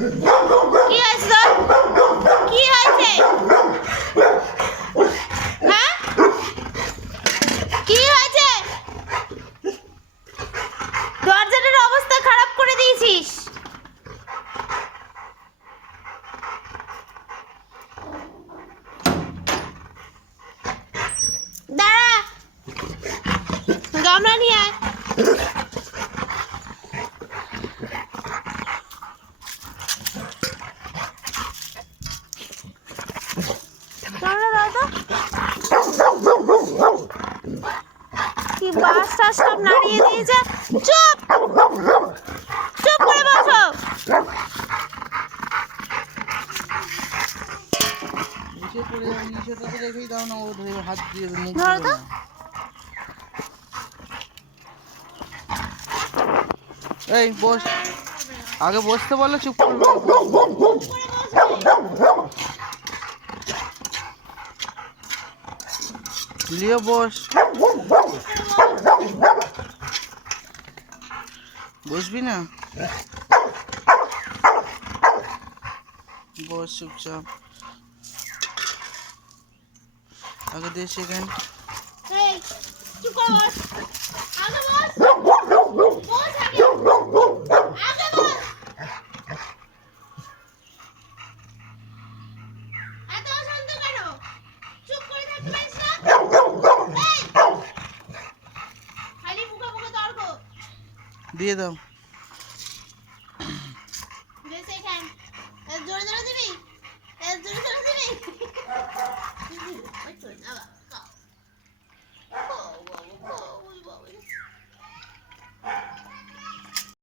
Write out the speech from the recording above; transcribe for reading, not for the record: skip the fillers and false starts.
কি হয়েছে তোর? কি হয়েছে? হ্যাঁ, কি হয়েছে? দরজাটার অবস্থা খারাপ করে দিয়েছিস। দাঁড়া, গামলা নিয়ে আয়। কি বাস টাস সব নাড়িয়ে দিয়েছে। চুপ চুপ করে বসো। ধরো তো। এই বস, আগে বসতে বললে চুপ করবে। লিও বস, বসবি না? বস চুপচাপ। আগে দে সেকেন্ড। এই চুপ করে বস। আগে বস। বস আগে। আগে বস। এত অশান্ত কেন? চুপ করে থাকতে পারিস না? এই, খালি মুখে মুখে তর্ক। দিয়ে দাও। বেশ এখান। এর জোরে জোরে দিবি? এর জোরে জোরে দিবি? ওই তো না বাবা। ও বাবা, ও বাবা।